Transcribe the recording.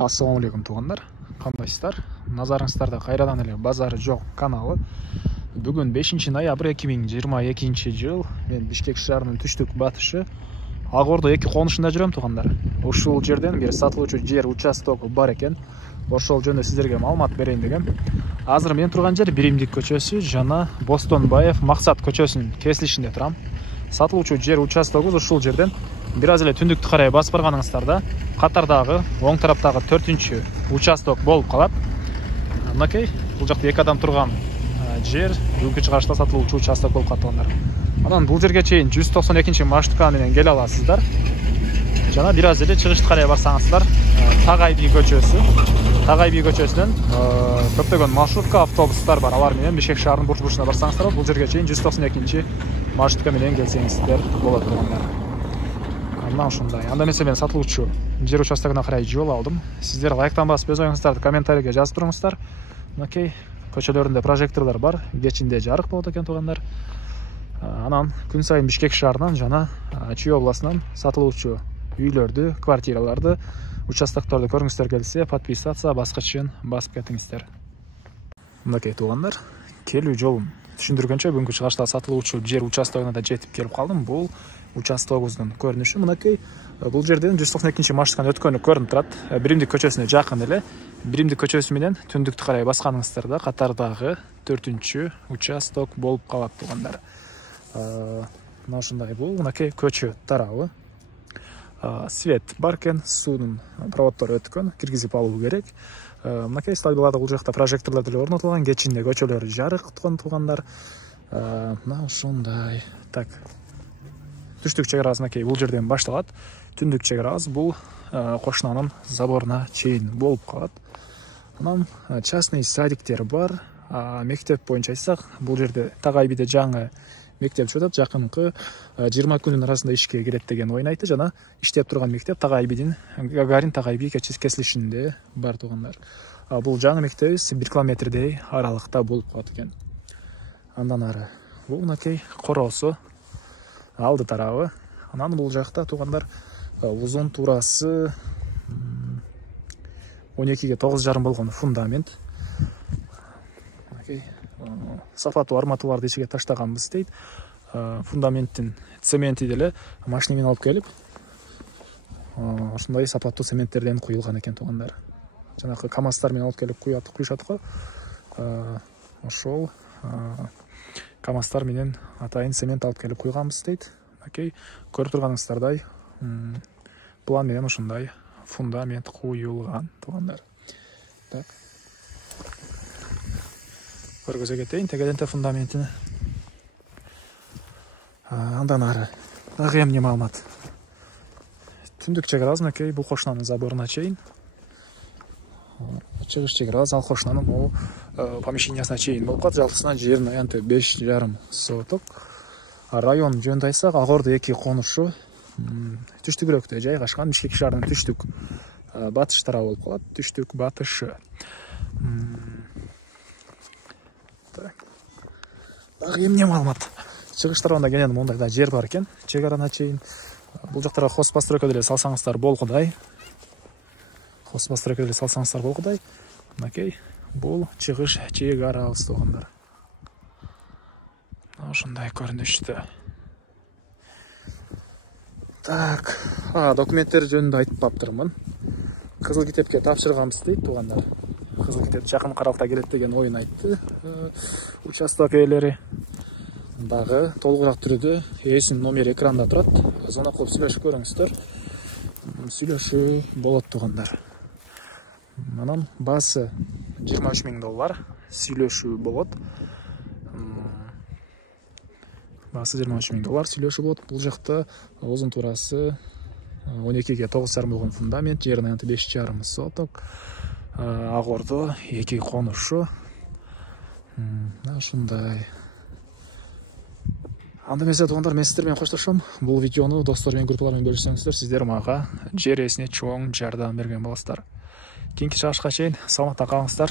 Ассалаумалейкум туғандар, қандайсыздар? Назарыңыздарда қайрадан эле базары жоқ каналы. Бүгін 5 ноябрь 2022 жыл. Мен Бишкек шаарынын түштүк батышы Ак Ордо 2 конушунда жүрөм туғандар. Ушул жерден бир сатылуучу жер участок бар экен. Ошол жөнүндө сиздерге маалымат берейин дегем. Азыр мен турган жер Биримдик көчөсү жана Бостонбаев Максат көчөсүнүн кесилишинде турам. Сатылуучу жер участогубуз ушул жерден бир аз эле түндүктү карай басып барганыңыздарда катардагы оң тараптагы 4-чү участок болуп калат. Мынакей, бул жакта 2 адам турган жер бүгүнкү чыгарышта сатылуучу участок болуп калгандар. Анан бул жерге чейин 192 маршрутка менен келе аласыздар. Жана бир аз эле чыгышты карай барсаңыздар, Тагай би көчөсүнөн көптөгөн маршрутка, автобустар бар. Алар менен Бишкек шаарынын бурч-бурчуна барсаңыздар, бул жерге чейин 192 маршрутка менен келсеңиздер болот тугандар. Мына ушундай. Анда эмесе мен сатылуучу жер участогуна карай жол алдым. Сиздер лайктан басып, өз оюңуздарды комментарийге жазып туруңуздар. Мынакей көчөлөрүндө прожекторлор бар, кечинде жарык болот экен тугандар. Анан күн сайын Бишкек шаарынан жана Чүй областынан сатылуучу үйлөрдү, квартираларды, участокторду көргүңүздөр келсе, подписаться баскычын басып кетиңиздер. Мынакей тугандар, келүү жолун түшүндүргөнчө бүгүнкү чыгарышта сатылуучу жер участогуна да жетип келип калдым. Бул участогубуздун көрүнүшү. Мынакей бул жерден 192 маршруттан өткөнү көрүнүп турат. Биримдик көчөсүнө жакын эле. Биримдик көчөсү менен түндүктү карай басканыңыздарда катардагы 4-чү участок болуп калат тугандар. Мына ушундай бул мынакей көчө тарабы. Свет бар экен, суунун проводдору өткөн, киргизип алуу керек. Мынакей столбиларда бул жакта прожекторлор деле орнотулган, кечинде көчөлөр жарык тугандар. Мына ушундай. Так. Түштүк чек арасы мынакей бул жерден башталат. Түндүк чек арасы бул кошунанын заборуна чейин болуп калат. Анан частный садиктер бар. Мектеп боюнча айтсак, бул жерде Тагайбиде жаңы мектеп чөтөт, жакынкы 20 күнүн арасында ишке кирет деген оюн айтты. Жана иштеп турган мектеп Тагайбидин Гагарин Тагайби кесилишинде бар тугандар. Бул жаңы мектебибиз 1 километрдей аралыкта болуп калат экен. Андан ары бул мынакей короосу алды тарабы. Анан бул жакта тугандар узун туурасы 12ге 9,5 болгон фундамент. Мынакей сапаттуу арматураларды ичиге таштаганбыз дейт. Фундаменттин цементи деле машина менен алып келип, ошондой сапаттуу цементтерден куюлган экен тугандар. Жанакы КамАЗдар менен алып келип куюшат го. Ошол КамАЗдар менен атайын цемент алып келип куйганбыз дейт. Окей, көрүп турганыңыздардай, план менен ушундай фундамент куюлган тугандар. Так. Көргөзө кетейин тегеденте фундаментини. Андан ары дагы эмне маалымат. Түндүк чек арасы мынакей бул кошунанын заборуна чейин. Чыгыш чек арасы ал кошунанын могу помещениясына чейин болуп калат. Жалпысынан жердин аянты 5,5 соток. Район жөнүндө айтсак, Ак Ордо 2 конушу түштүгүрөктө жайгашкан. Бишкек шаарынын түштүк батыш тарабы болуп калат. Түштүк батышы. Дагы эмне маалымат? Чыгыш тарабында кенен мондай да жер бар экен. Чек арана чейин. Бул жактарга хозпостройка деле салсаңыздар болгудай. Мынакей бул чыгыш чек арабыз тугандар. Ошондой көрүнүштө. Так, документтер жөнүндө айтып баптырмын. Кызыл китепке тапшырганбыз дейт тугандар. Кызыл китеп жакын аралыкта келет деген оюн айтты. Участок ээлери дагы толугураак түрдө ээсинин номери экранда турат. Звонок кылып сүйлөшүп көрүңүздөр. Сүйлөшүү болот тугандар. Анан баасы $23,000 сүйлөшүү болот. Баасы $23,000 сүйлөшүү болот. Бул жакта узун туурасы 12ге 9,5 болгон фундамент, жердин аянты 5,5 соток. Ак Ордо 2 конушу. Ушундай. Анда эмесе тугандар, мен сиздер менен коштошом. Бул видеону достор менен, группалар менен бөлүшсөңүздөр, сиздер мага жер ээсине чоң жардам берген болосуздар. Кийинки чыгышка чейин саламатта калыңыздар.